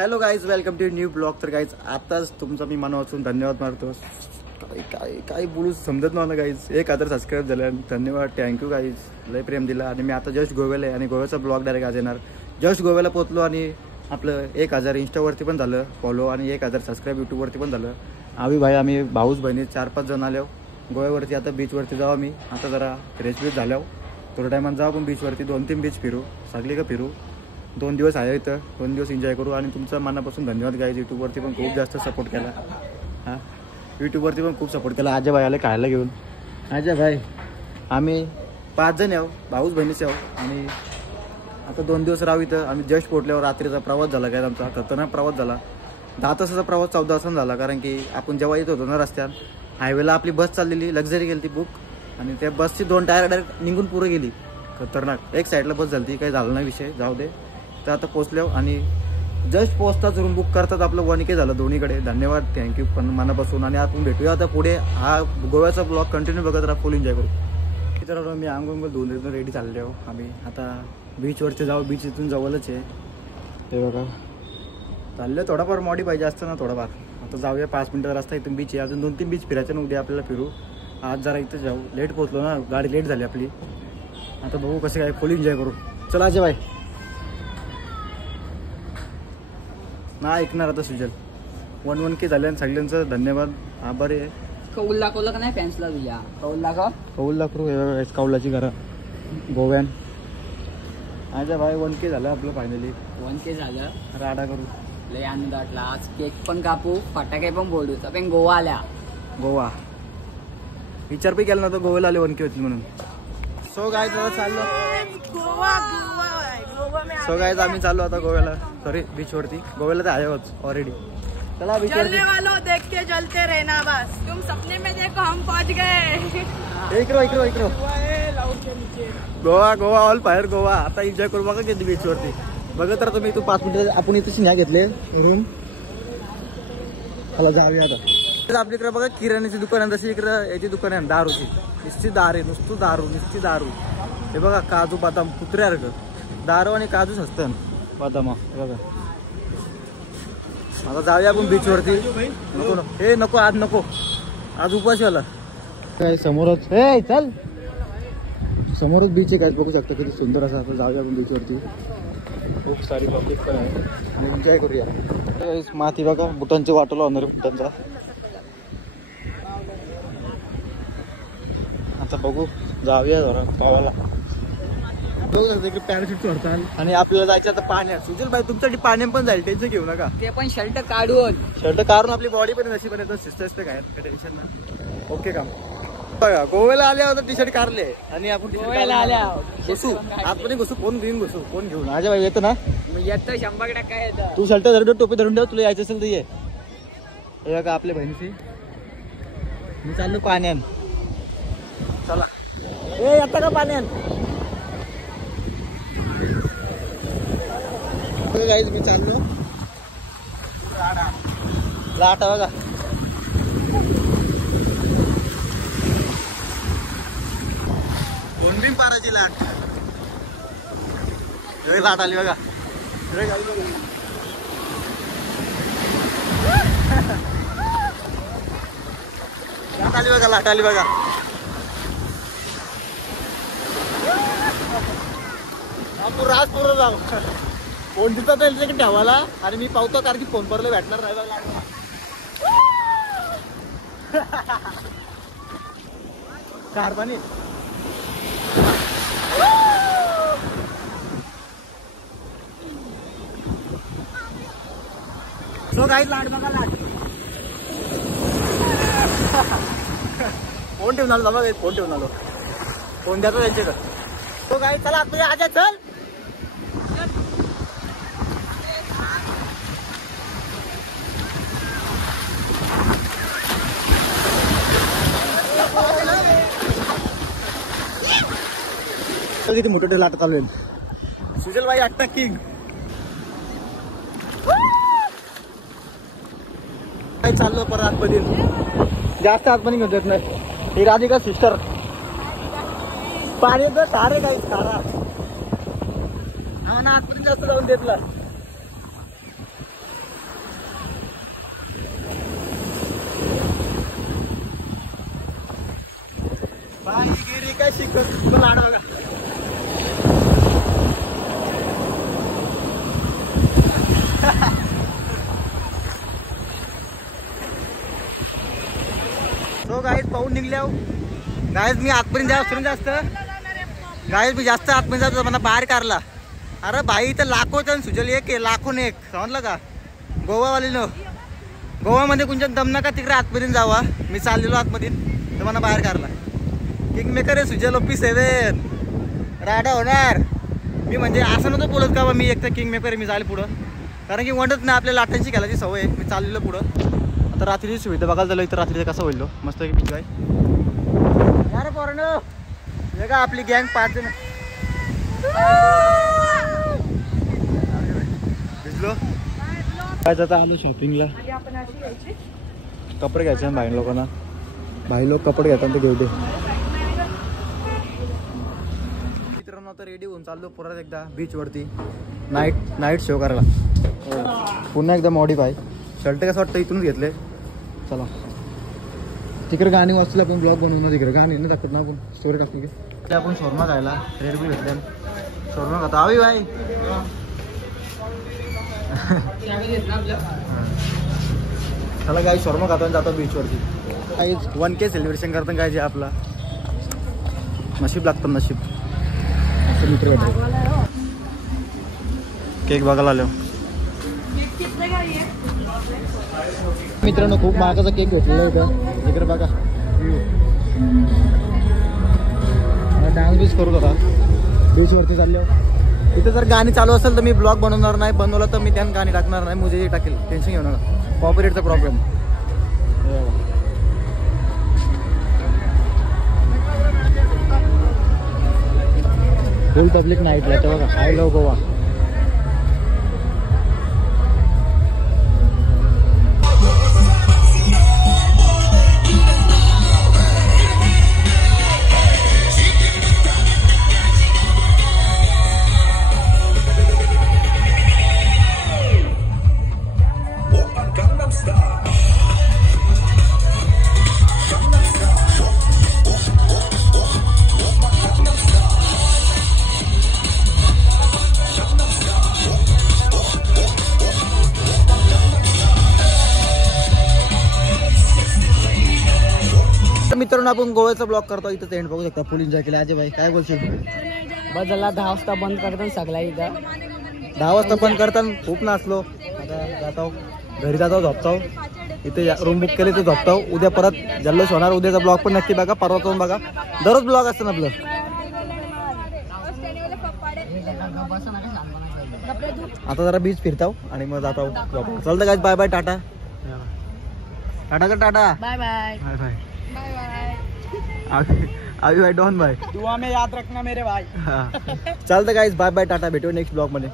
Hello guys, welcome to new blog. तर guys आताच तुमचा मी मनापासून धन्यवाद मारतो. काय बोलू समजत नव्हतं गाईज. 1000 सबस्क्राईब झाले, धन्यवाद, थँक्यू गाईज. लय प्रेम दिला. आणि मी आता जस्ट गोव्याला आहे आणि गोव्याचा ब्लॉग डायरेक्ट आज येणार. जस्ट गोव्याला पोहोचलो आणि आपलं 1000 इंस्टावरती पण झालं फॉलो आणि 1000 सबस्क्राईब यूट्यूबवरती पण झालं. आम्ही भाऊच बहिणी 4-5 जण आलो गोव्यावरती. आता बीचवरती जाऊ आम्ही. आता जरा फ्रेश बीच झाल्यावर थोड्या टायमात जाऊ आपण बीचवरती. 2-3 बीच फिरू, सगळी का फिरू. 2 दिवस आहे इथं, 2 दिवस एन्जॉय करू. आणि तुमचा मनापासून धन्यवाद गाईज. यूट्यूबवरती पण खूप जास्त सपोर्ट केला. हां, यूट्यूबवरती पण खूप सपोर्ट केला. अजय भाई आले खायला घेऊन. अजय भाई आम्ही 5 जण आहो, भाऊच बहिणीचे आहो. आणि आता 2 दिवस राहू इथं. आम्ही जस्ट पोटल्यावर रात्रीचा प्रवास झाला काय आमचा खतरनाक प्रवास झाला. 10 तासाचा प्रवास 14 तासांचा झाला. कारण की आपण जेव्हा येत होतो ना रस्त्यात हायवेला आपली बस चाललेली, लक्झरी गेली ती बुक. आणि त्या बसची 2 टायर डायरेक्ट निघून पुढे गेली. खतरनाक. एक साईडला बस झाली, काही झालं नाही विषय, जाऊ दे. तर आता पोचल्यावर आणि जस्ट पोचताच रूम बुक करतात आपलं 1K झालं दोन्हीकडे. धन्यवाद, थँक्यू पण मनापासून. आणि आपण भेटूया आता पुढे. हा गोव्याचा ब्लॉग कंटिन्यू बघत राहा, फुल एन्जॉय करू. तर मी अंग धुवून रेडी चालले आहो. आम्ही आता बीचवरती जाऊ. बीच इथून जवळच आहे ते बघा. चाललं थोडाफार मॉडी पाहिजे असतं ना थोडाफार. आता जाऊया, 5 मिनिटाचा रस्ता इथून बीच आहे. अजून 2-3 बीच फिरायचं ना, उद्या आपल्याला फिरू. आज जरा इथं जाऊ. लेट पोचलो ना, गाडी लेट झाली आपली. आता बघू कसं काय, फुल एन्जॉय करू. चला अजय भाई. ना ऐकणार आता सुजल. 1K झाले आणि सगळ्यांचं धन्यवाद, आभार आहे. कौल दाखवलं का नाही फॅन्सला तुझ्या? कौल दाखवू कौलाची घरा गोव्यान. अजय भाई 1K झालं आपलं फायनली. 1K झालं. राडा करू. लय आनंद वाटला. आज केक पण कापू, फटाके पण फोडू. आपण गोवा आल्या. गोवा विचार पण केला नव्हता गोव्याला आले 1K होतील म्हणून. सो गाईज आता चाललो. सो गाईज आम्ही चाललो आता गोव्याला. सॉरी बीचवरती. गोव्याला तर आहे ऑलरेडी. चला बीचवरती. देख के चलते रहना बस. तुम सपने में देखो हम पहुंच गए. इकडो गोवा ऑल फायर गोवा. आता एन्जॉय करू बघा किती बीचवरती. बघत राहा तुम्ही. तू 5 मिनिटं आपण इथे सिंहा घेतले रूम. चला जाऊया आता. आपल्याकडे बघा किराण्याची दुकान आहे, तशी इकडं याची दुकान आहे दारूची. नुसती दारू. हे बघा काजू बदाम कुत्र्यासारखं दारू आणि काजूच असतं बदाम. बघा आता जाऊया आपण बीचवरती. नको आज उपाशी आला काय. समोरच चल, समोरच बीच आहे काय, बघू शकता किती सुंदर असं. आता जाऊया आपण बीचवरती. खूप सारी पब्लिक पण आहे आणि एन्जॉय करूया. माती बघा, बुटांचे वाटोला होणार बुटांचा. आता बघू, जाऊया जरा गावाला. बघू शकता पॅराशूट चढतात आणि आपल्याला जायचं आता पाण्यात. सुजल भाई तुमच्यासाठी पाण्यात पण जाईल, टेन्शन घेऊ नका. ते पण शर्ट काढून आपली बॉडी पण नशी पण सिस्टर काय टेन्शन ना. ओके काम. बघा गोव्याला आल्यावर टी शर्ट काढले आणि आपण गोव्याला आल्या घुसू. आपण घुसू. कोण घेऊन माझ्या भाई येतो ना. येतं 100% येतं. तू शर्ट धरून टोपी धरून ठेव. तुला यायचं असेल तर ये. हे बघा आपल्या बहिणीची. मी चाललो पाण्यात. चला येतं का पाण्यात. गाईज मी चाललो. लाट बघा. कोणबी पाराची लाट आली बघा. लाट आली बघा. आपण राजपूर जाऊ. फोन तिथं त्याच्याकडे ठेवायला आणि मी पावतो कारण की फोन परला भेटणार नाही बघा. कार पाणी. सो गाईज लाट बघा लाट. फोन ठेवून आलो बघा. फोन ठेवून आलो. फोन द्यायचा त्यांच्याकडे. सो गाईज चला तुझ्या आजा चल. किती मोठे लाट चालू आहे. सुजल भाई आत्ता किंग. काय चाललो परत आतमध्ये. जास्त आतमध्ये घेऊन देत नाही. ही राधिका सिस्टर. पाणी तर सारे काही सारा आतमध्ये जास्त जाऊन देतला. शिकत लाड बघा. तो गाईज पाहून निघले गाईज. मी आतपर्यंत जास्त गाईज मी जास्त आतपर्यंत जातो मला बाहेर काढला. अरे भाई इथं लाखो जण सुजल एक आहे, लाखोन एक समजलं का. गोवावालीनं गोवामध्ये कोणच्या दम नका तिकडे आतपर्यंत जावा. मी चाललेलो आतमध्ये तर मला बाहेर काढला. किंग मेकर आहे सुजल OP7 राडा होणार. मी म्हणजे असं नव्हतं बोलत का बा मी एक तर किंग मेकर आहे मी जायला पुढं, कारण की वाटत नाही आपल्या लाटांची घालायची सवय आहे. मी चाललेलो पुढं. आता रात्रीची सुविधा बघायला झालं इथं रात्रीचं कसं होईल मस्त की पिच काय यार पोरांनो. हे का आपली गँग 5 जण भिजलो. काय जाता आम्ही शॉपिंगला कपडे घ्यायचे बाहेर लोकांना. बाहेर लोक कपडे घेतात ते घेऊ दे. मित्रांनो आता रेडी होऊन चाललो परत एकदा बीच वरती नाईट शो करायला. पुन्हा एकदा मॉडिफाय शर्ट कसं वाटतं इथूनच घेतले. चला तिकडे गाणी वाचली आपण ब्लॉग बनवून ना. तिकडे गाणी नाही दाखवत ना आपण स्टोरी टाकतो की आपण शोरमा खायला रेड बुल घेतले. शोरमा खाता आवी भाई. चला काय शोरमा खातो जातो बीच वरती. काही 1K सेलिब्रेशन करतात काय जे आपला नशीब लागतं नशीब. असं मित्र केक बघायला आलो. मित्रांनो खूप महागाचा केक भेटलेला होता. इकडे बघा डान्स बीच करू होता बीच वरती चाललो. इथे जर गाणी चालू असेल तर मी ब्लॉग बनवणार नाही. बनवलं तर मी त्यानं गाणी टाकणार नाही. मुझे टाकेल टेन्शन घेऊ नका. कॉपीराइटचा प्रॉब्लेम. फुल पब्लिक नाईटला तर बघा. I love Goa. मित्रांनो आपण गोव्याचा ब्लॉग करतो. इथं एंड बघू शकता. फुल एन्जॉय केला. अजय भाई काय बोलशील. बस झाला 10 वाजता बंद करतो सगळा इथं. 10 वाजता बंद करताना खूप नाचलो. आता जातो घरी जातो झोपतो. इथे रूम बुक केले ते झोपतो. उद्या परत जल्लोष होणार. उद्याचा ब्लॉग पण नक्की बघा. परवा पण बघा. दररोज ब्लॉग असतं ना आपलं. आता जरा बीच फिरताव आणि मग जातो. चलतं काय. Bye bye tata. टाटा का tata. Bye bye bye bye. Bye bye. अभी भाई डॉन भाई दुआ में याद रखना मेरे भाई. चालतं गाइस. Bye bye Tata. भेटू नेक्स्ट ब्लॉग मध्ये.